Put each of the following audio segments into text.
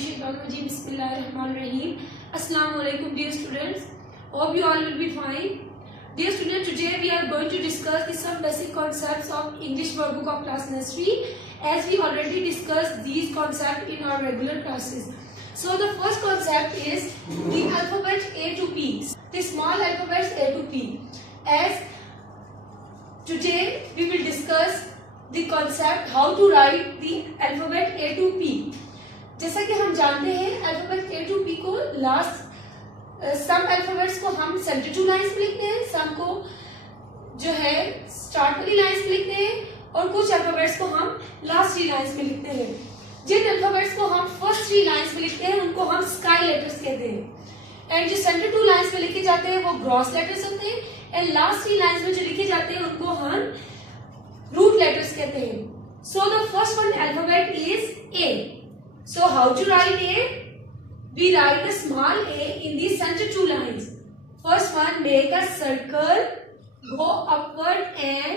Bismillahirrahmanirrahim. Bismillahirrahmanirrahim. Assalamu alaikum dear students. Hope you all will be fine. Dear students, today we are going to discuss the some basic concepts of English workbook of class nursery, as we already discussed these concepts in our regular classes. So the first concept is the alphabet A to P, the small alphabets A to P. As today we will discuss the concept how to write the alphabet A to P. जैसा कि हम जानते हैं alphabet A to P को सम alphabets को हम centre two lines में लिखते हैं, सम को जो है स्टार्ट वाली लाइंस में लिखते हैं और कुछ अल्फाबेट्स को हम लास्ट थ्री लाइंस में लिखते हैं. जिन अल्फाबेट्स को हम फर्स्ट थ्री लाइंस में लिखते हैं उनको हम स्काई लेटर्स कहते हैं, एंड जो सेंटर टू लाइंस में लिखे जाते हैं वो ग्रॉस लेटर्स होते हैं, एंड लास्ट थ्री लाइंस में जो लिखे जाते हैं उनको हम रूट लेटर्स कहते हैं. So the first one alphabet is A. So how to write A? We write a small a in the center two lines. First one, make a circle, go upward and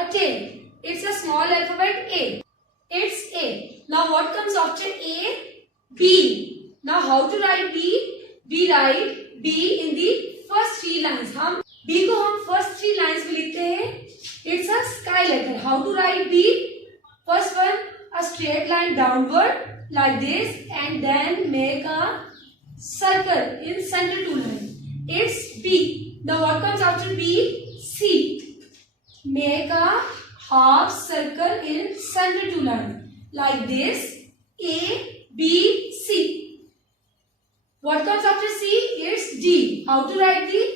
a tail. It's a small alphabet A. It's A. Now what comes after A? B. Now how to write B? We write B in the first three lines. हम B को हम first three lines में लिखते हैं. It's a sky letter. How to write B? First one, a straight line downward like this, and then make a circle in center two line. It's B. Now what comes after B? C. Make a half circle in center two line like this. A, B, C. What comes after C? It's D. How to write D?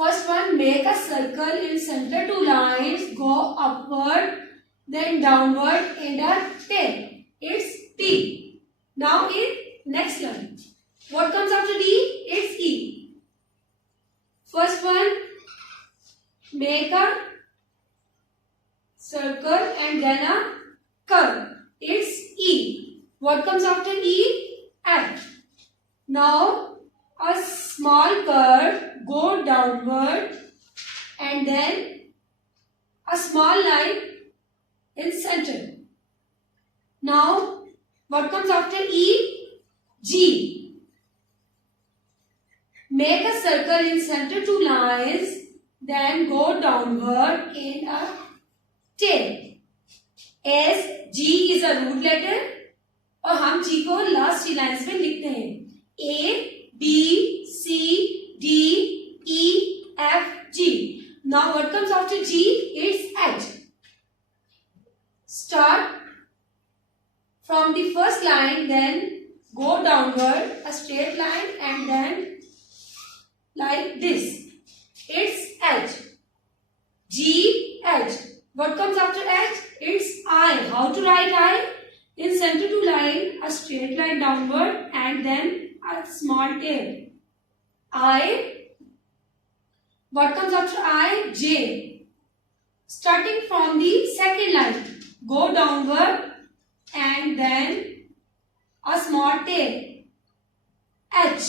First one, make a circle in center two lines, go upward, then downward and a tail. It's D. Now in next line, what comes after D? It's E. First one, make a circle and then a curve. It's E. What comes after E? F. Now a small curve, go downward and then a small line in center. Now what comes after E? G. Make a circle in center two lines, then go downward in a tail. As G is a root letter और हम G को last three lines में लिखते हैं. A, B, C, D, E, F, G. Now what comes after G? It's H. Start from the first line, then go downward a straight line and then like this. It's H. G, H. What comes after H? It's I. How to write I? In center two line, a straight line downward and then a small tail. I. What comes after I? J. Starting from the second line, go downward and then a small tail. H.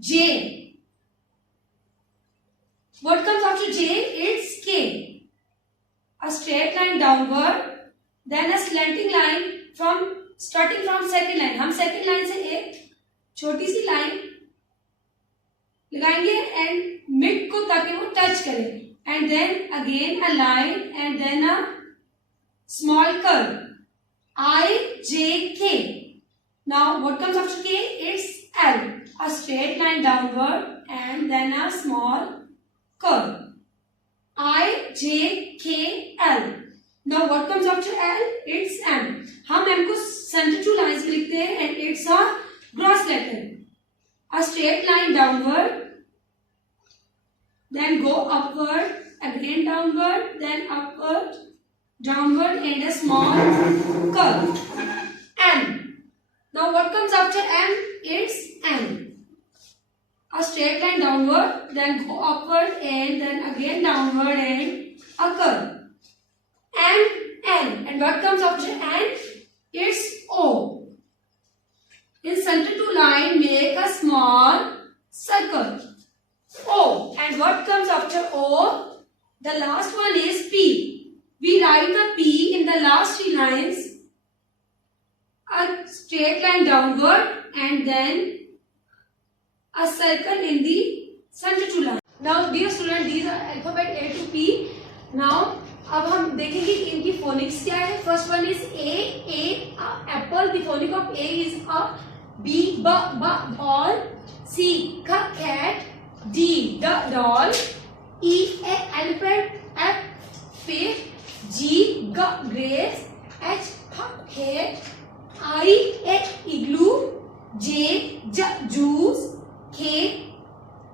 J. What comes after J? It's K. A straight line downward, then a slanting line from starting from second line. हम second line से एक छोटी सी line लगाएंगे and mid को ताकि वो touch करे, and then again a line and then a small curve. I, J, K. Now what comes after K? It's L. A straight line downward and then a small curve. I, J, K, L. Now what comes after L? It's M. हम M को center two lines में लिखते हैं and it's a gross letter. A straight line downward, then go upward, again downward, then upward, downward and a small curve. M. Now what comes after M? It's N. A straight line downward, then go upward and then again downward and a curve. M, N. And what comes after N? It's O. In center two line, make a small circle. O. And what comes after O? The last one is P. We write the P in the last three lines straight line downward and then a circle in the center to line. Now dear student, these are alphabet A to P. Now अब हम देखेंगे कि इनकी phonics क्या है. First one is A apple. The phonic of A is a. B ball. C cat. D doll. E elephant. F fish. G grapes. H hat. I igloo. J juice. K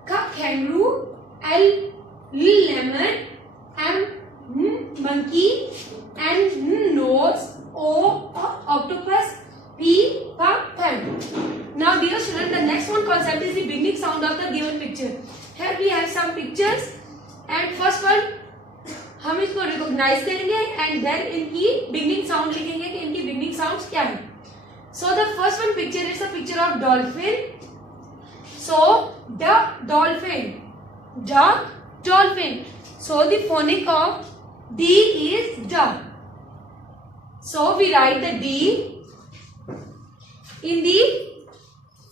kangaroo. L lemon. M monkey. N nose. O octopus. P pen. Now dear student, the next one concept is the beginning sound of the given picture. Here we have some pictures and first one हम इसको recognize करेंगे and then इनकी beginning sound लिखेंगे कि इनकी beginning sounds क्या है. So the first one picture is a picture of dolphin. So the dolphin. So the phonic of D is duck. So we write the D in the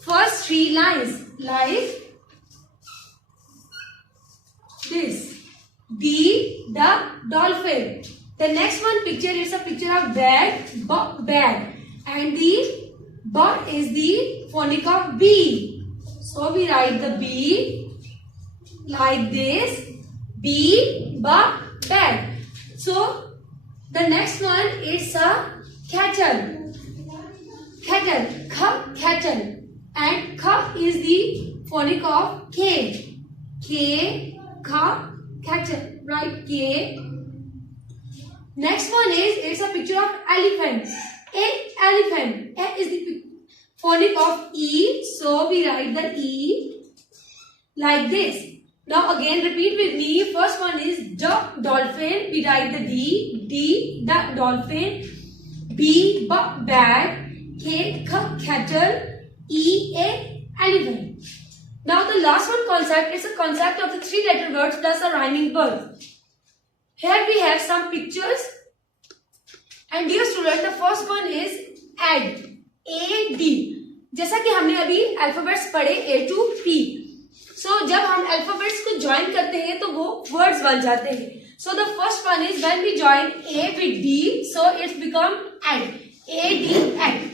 first three lines like this. D the dolphin. The next one picture is a picture of bag and the bird is the phonic of B. So we write the B like this. B bag. So the next one is a cattle. Cattle. And kha is the phonic of K. Cattle. Right? K. Next one is it's a picture of elephant. Elephant. A is the phonic of E. So we write the E like this. Now again repeat with me. First one is dolphin. We write the D the dolphin. B bag. K cattle. E elephant. Now the last one concept is a concept of the three letter words plus a rhyming word. Here we have some pictures and dear student, the first one is add. AD. जैसा कि हमने अभी alphabets पढ़े A to P. So जब हम alphabets को join करते हैं तो वो वर्ड्स बन जाते हैं. So the first one is when we join A with D, so it's become add. AD add.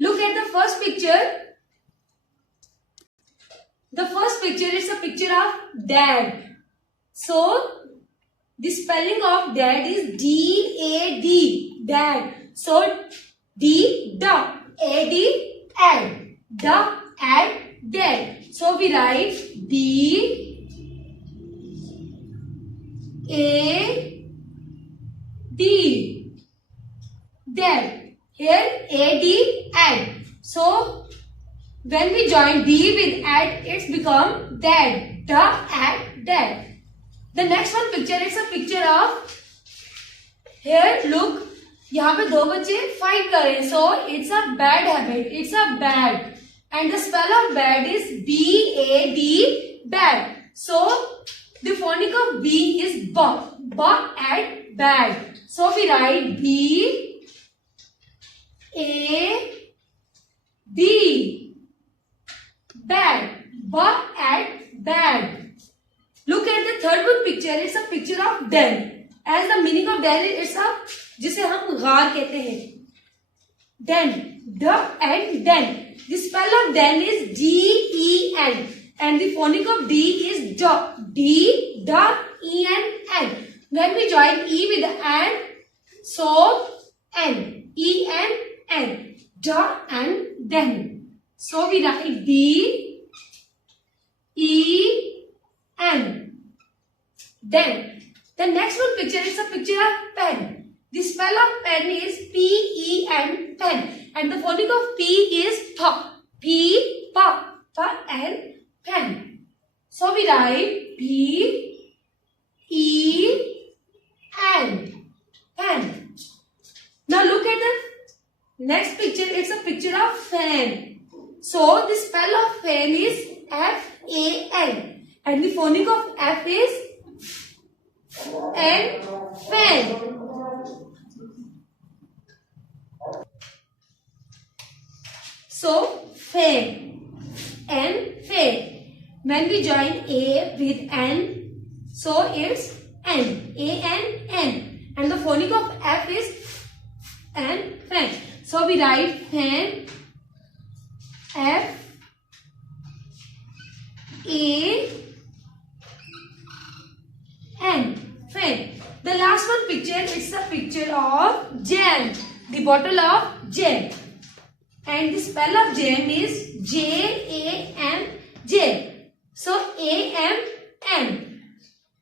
Look at the first picture. The first picture is a picture of dad. So the spelling of dad is D-A-D. Dad. So D da A-D add. Da add dad. So we write D A D. Dad. Here A-D add. So when we join D with add, it's become dad. Da add dad. The next one picture is a picture of. Here look, यहाँ पे दो बच्चे fight कर रहे हैं. So it's a bad habit. It's a bad. And the spell of bad is B-A-D bad. So the phonic of B is ba. Ba add bad. So we write B A D. Bad. Ba add bad. Look at the third one picture. It's a picture of den. As the meaning of den is it's a जिसे हम गार कहते हैं. Den. The and den. The spell of den is D-E-N. And the phonic of D is da. D, da, E-N-N. When we join E with the N, so N. E-N-N. Da and den. So we write D, E, N. Then the next one picture is a picture of pen. The spell of pen is P-E-N, pen. And the phonic of P is pa. P, pa, and pen. So we write P, E, N, pen. Now look at the next picture. It's a picture of fan. So the spell of fan is F-A-N. And the phonic of F is N, fan. So fair, N fair. When we join A with N, so it's N, A-N, N. And the phonic of F is N, fan. So we write fan, F, A, N, fan. The last one picture, it's a picture of jam, the bottle of jam. And the spell of jam is J-A-M, J. So A-M-M.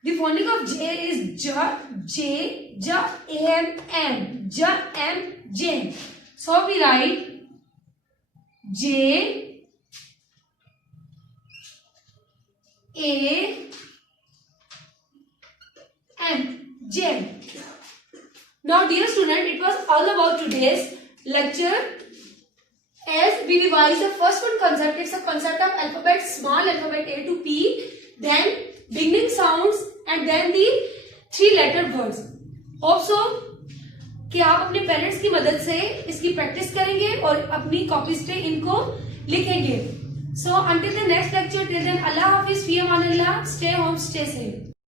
The phonic of J is J, J, J, A-M-M, J-M, jam. So we write J, A-M, jam. Now dear student, it was all about today's lecture. As we revise the first one concept, it's a concept of alphabet, small alphabet A to P, then beginning sounds and then the 3-letter words. Hope so कि आप अपने parents की मदद से इसकी practice करेंगे और अपनी कॉपीज पे इनको लिखेंगे. So until the next lecture, till then, Allah Hafiz, fi amanillah, stay home, stay safe.